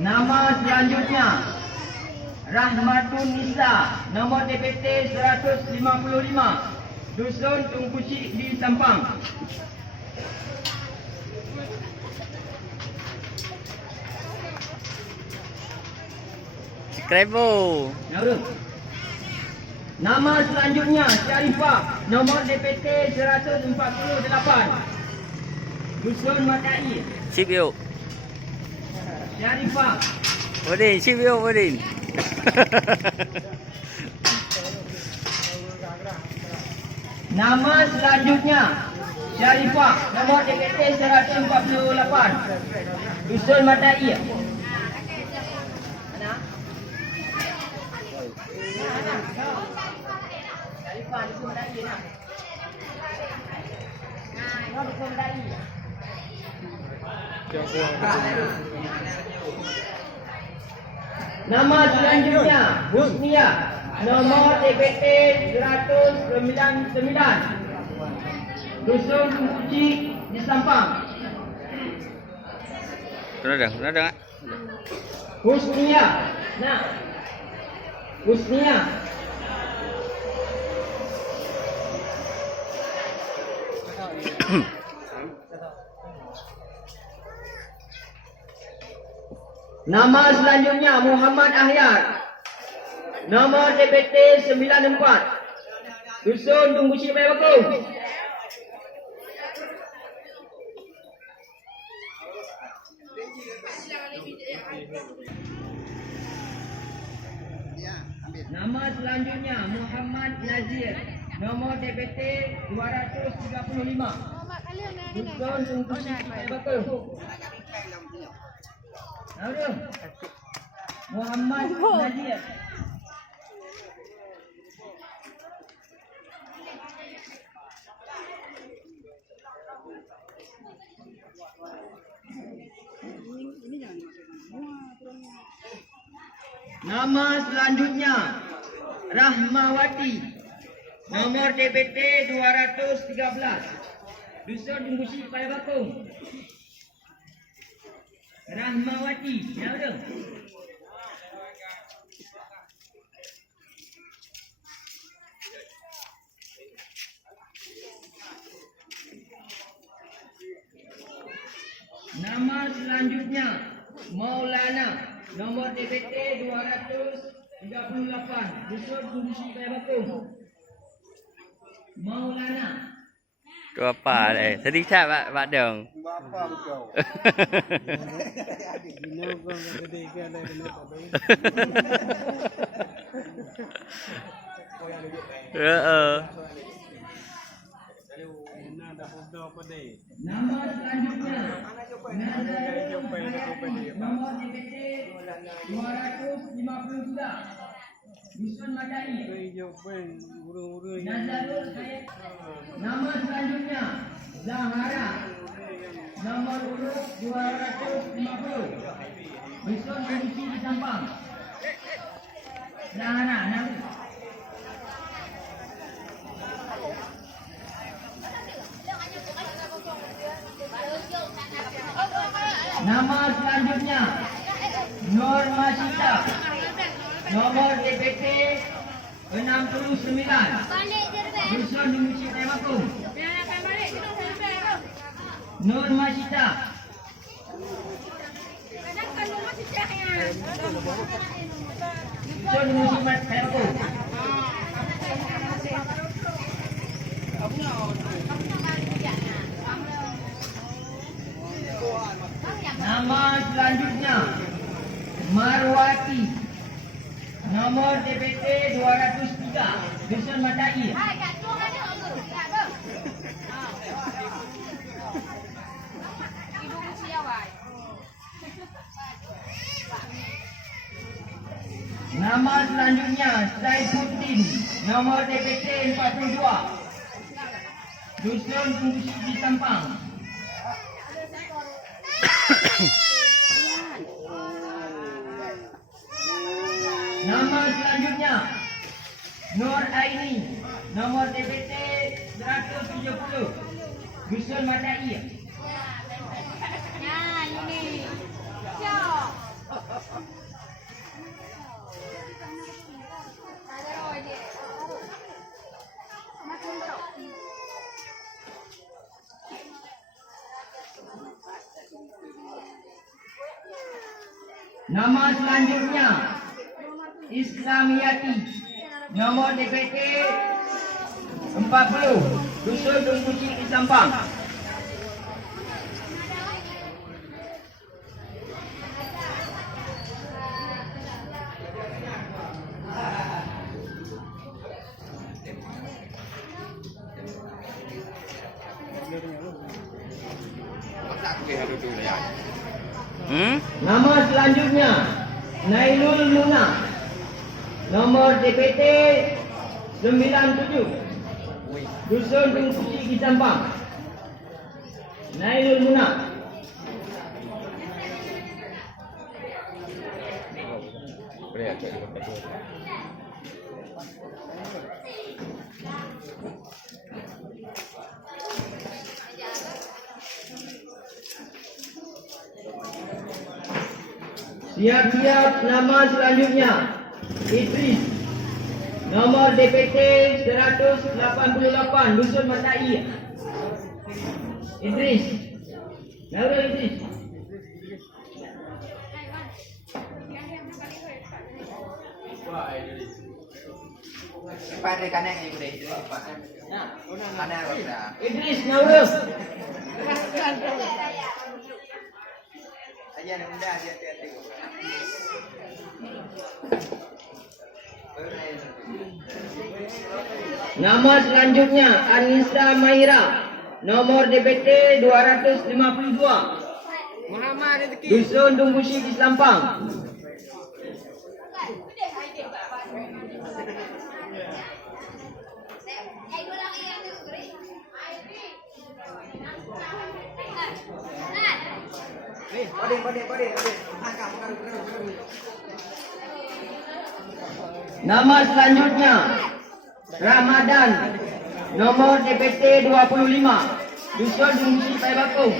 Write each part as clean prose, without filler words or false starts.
Nama selanjutnya Rahmatun Nisa, nombor DPT 155, Dusun Tungkuci di Sampang. Subscriber. Nama selanjutnya Syarifah, nombor DPT 148, Dusun Matai. Sip yuk. Syarifah. Bodin, sip yuk Bodin. Nama selanjutnya Syarifah, nombor DPT 148, Dusun Matai. Syarifah Dusun Matai nak. Nah, Dusun Matai. Nama selanjutnya Husnia, nomor DPT 199, Dusun Tungkuci di Sampang. Kenapa? Husnia, nah, Husnia. Nama selanjutnya Muhammad Ahyar, nomor DPT 94, Dusun Tungkuci Bayabakung. Nama selanjutnya Muhammad Nazir, nomor DPT 235, Dusun Tungkuci Bayabakung. Muhammad Nazir. Nama selanjutnya Rahmawati, nomor DPT 213, Dusun Tungkuci Bayabakung. Rahmawati, ya udah. Nama selanjutnya Maulana, nomor DPT 238, Dusun Tungkuci Bayabakung. Maulana. Tu apa eh? Sedih tak Pak Dong? Bapa kau. Nama selanjutnya nomor DPT 253, Dusun Madai. Nazarul Khair. Nama selanjutnya Zahara, nomor urut 250, Dusun Tungkuci di Sampang. Zahara, nama selanjutnya Nur Masita, nomor DPT 69, Dusun Tungkuci Bayabakung. Nur Masita. Dusun Tungkuci Bayabakung. Nama selanjutnya Marwati, nomor DPT 203, Dusun Matai. Nama selanjutnya Saifuddin, nomor DPT 42, Dusun Tungkuci di Sampang. Nama selanjutnya Nur Aini, nomor DPT 170, Dusun Matai. Nah, ini. Siap. Nama selanjutnya Islamiyati. Nomor DPT 40 Dusun Dungkuci di Sampang. Nama selanjutnya Nailul Muna. Nomor DPT 97 Dusun Dungkuci di Sampang. Nailul Muna. Siap-siap nama selanjutnya Idris. Nomor DPT 188 Dusun Matai. Idris. Naurul Idris. Pada kanan ni boleh. Kanan boleh. Idris Naurul. Aja nak muda aja hati-hati. Nama selanjutnya Anissa Mahira. Nomor DPT 252 Dusun Dungkuci di Selampang. Boleh. Nama selanjutnya Ramadan. Nomor DPT 25 Dusun Dungkuci Paibakung.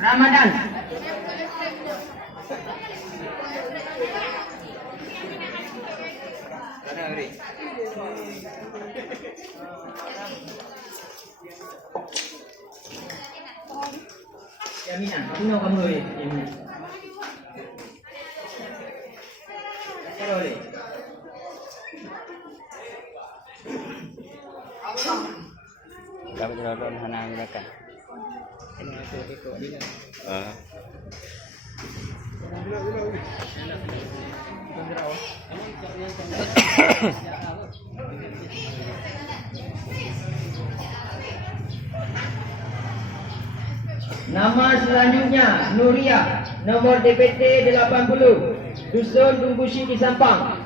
Ramadan. Kanan beri. Yamina, sino kamu ni? Yamina. Boleh. Dapat jodoh hanang mereka. Nama selanjutnya Nuria. Nomor DPT 80 Dusun Dungkuci di Sampang.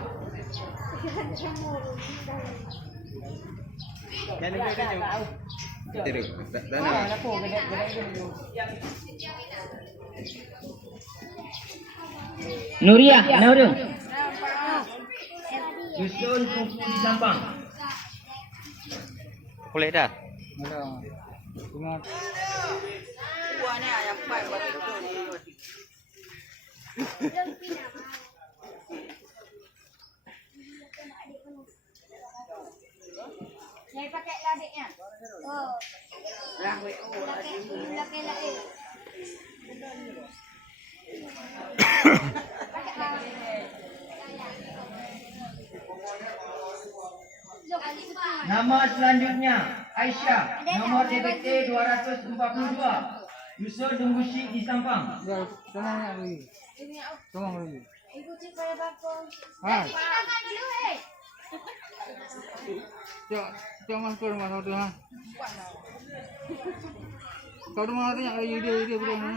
Nuria, Nuria. Dusun Dungkuci di Sampang. Boleh dah. Saya pakai ladiknya. Oh. Laki-laki. Nama selanjutnya Aisyah. Nomor DPT 242 Dusun Dungkuci di Sampang. Ikuti pada bakong. Ha. Tangan dulu Cak masuk rumah kau tu ha. Kau rumah tu yang dia belum ha.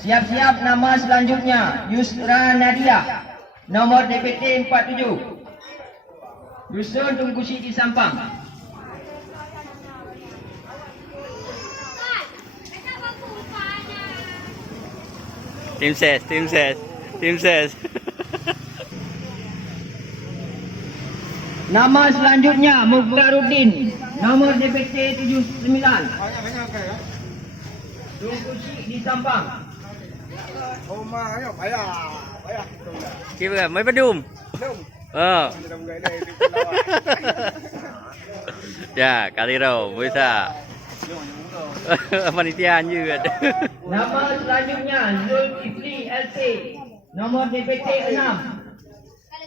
Siap-siap nama selanjutnya Yusra Nadia. Nomor DPT 47 Dusun Dungkuci di Sampang. Tim ses. Nama selanjutnya Mukhtaruddin, nomor DPT 79. Tunggusi di Sampang. Kira mấy bắt đùm. Ya, kali rau, bisa. Panitia juga. Nama selanjutnya Zulkifli LC, nomor DPT 6.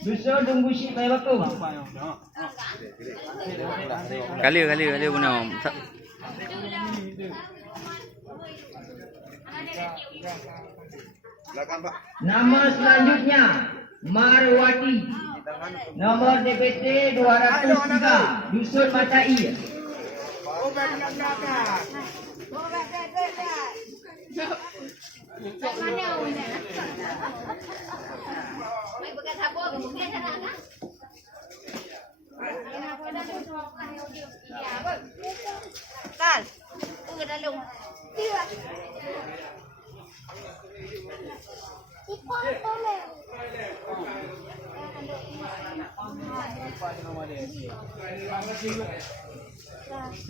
Dusun Tunggusi Bayabakung. Kali guna. Nama selanjutnya Marwati, nomor DPT 203, Dusun Matai. May bekas habo, kemudian sana kan? Kal, tunggu dalam.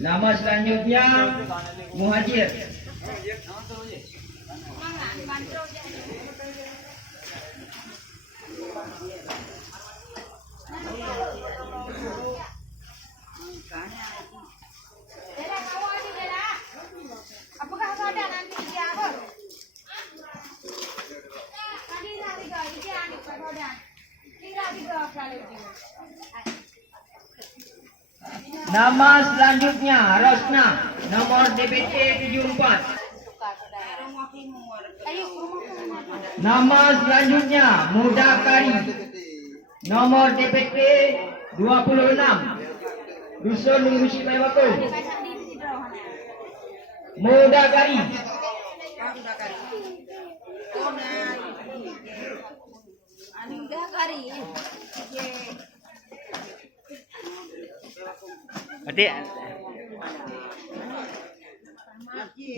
Nama selanjutnya Muhajir. Apakah kau ada nanti dia apa? Tadi nanti kau ini anak kau ada. Tinggal tiga kali dia. Nama selanjutnya Rosna, nomor DPT 74. Nama selanjutnya Mudakari, nomor DPT 26, Dusun Tunggusi Bayabakung. Mudakari. Adik.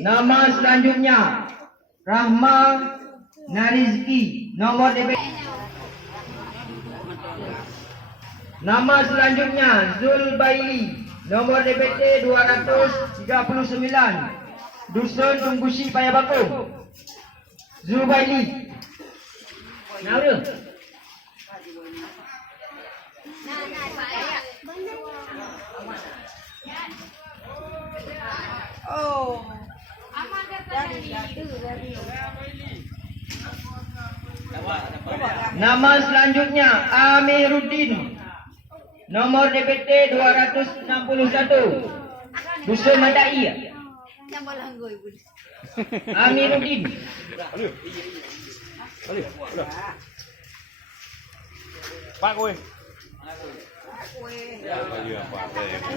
Nama selanjutnya Rahma Narizki, nomor DPT. Nama selanjutnya Zulbaili, nomor DPT 239, Dusun Tunggusi Bayabakung. Zulbaili. Nah, udah. Nama selanjutnya Amiruddin, nomor DPT 261, Dusun Madai. Amiruddin.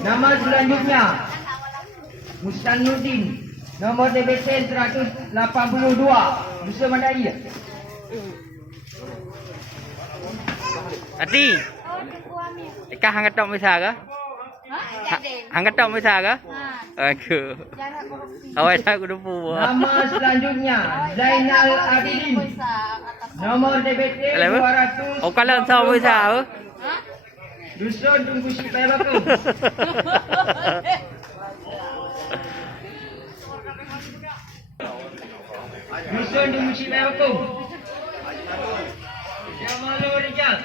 Nama selanjutnya Mustanuddin, nomor DPT 182, Dusun Madai. Ati. Ika hangat tok bisa ke? Hangat tok bisa ke? Aku. Awak aku lupa. Nama selanjutnya Zainal Abidin, nomor DPT 200. Oh kalau tahu bisa ke? Dusun Tunggusi Bayabakung. Dusun Tunggusi Bayabakung. Jamalu Rijal.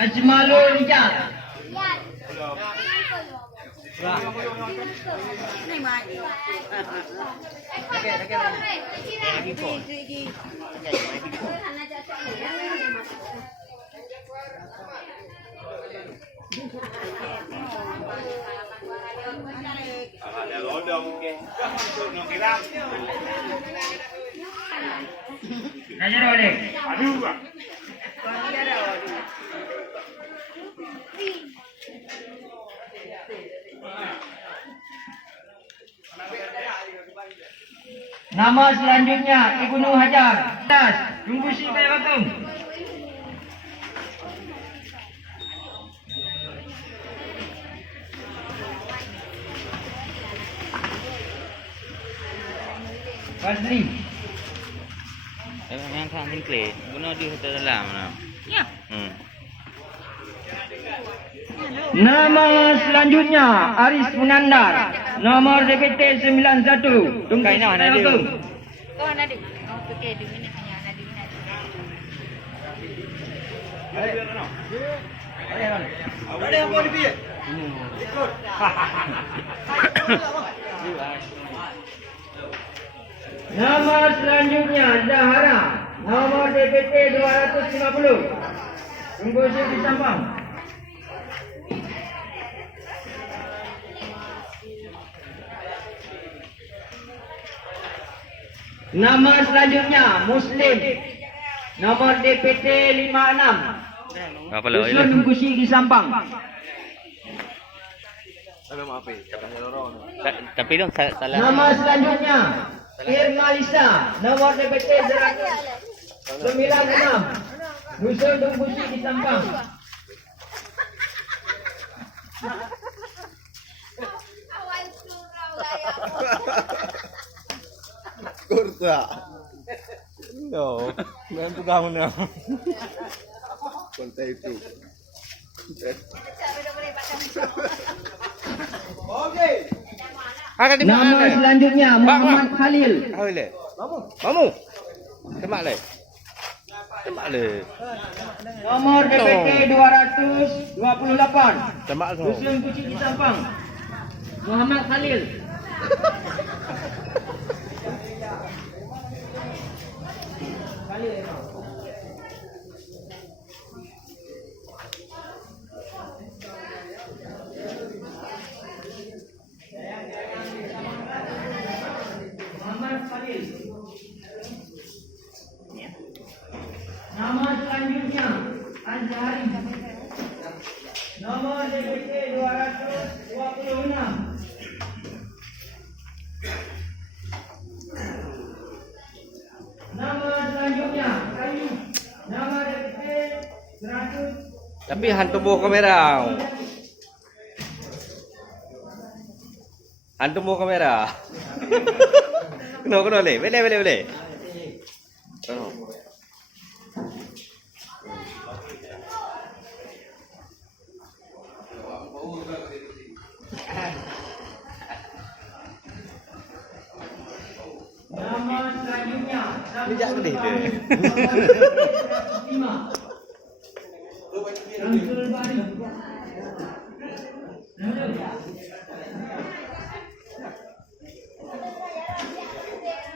Ajmalul Rijal. Najar boleh. Nama selanjutnya Ibnu Hajar, Tunggusi Bayabakung. Fazli. yang kan singkle. Guna di hotel dalam nah. Ya. Nama selanjutnya Aris Munandar, nomor DPT 91. Tungkai nak ada dia. Kau nak dik? Kau pakai di mana hanya nak di mana? Ada yang mau dibiar? Nama selanjutnya Zahara, nomor DPT 250. Tunggu di Sampang. Nama selanjutnya Muslim, nomor DPT 56. Apa lah? Dusun Tunggusi di Sampang. Tapi dong salah. Nama selanjutnya Irma Lisa, nomor DPT 196. Dusun Tunggusi di Sampang. Awal surau gaya. Kursa. No, main pegang mana? Konten itu. Cara boleh pakai. Okey. Ada di Nama mana? selanjutnya Muhammad Khalil. Boleh. Mamu. Temak le. Temak le. Nomor DPT 228. Temak tu. Dusun Kucing di Sampang. Muhammad Khalil. Muhammad Khalil. Nama selanjutnya Azhari. Nomor DPT 226. Nama selanjutnya Kayu. Nama DPT 100. Tapi hantu buah kamera. Hantu buah kamera. Kena le. Boleh. Nama selanjutnya Bijak sedih dia. 105. Ramsul Bari.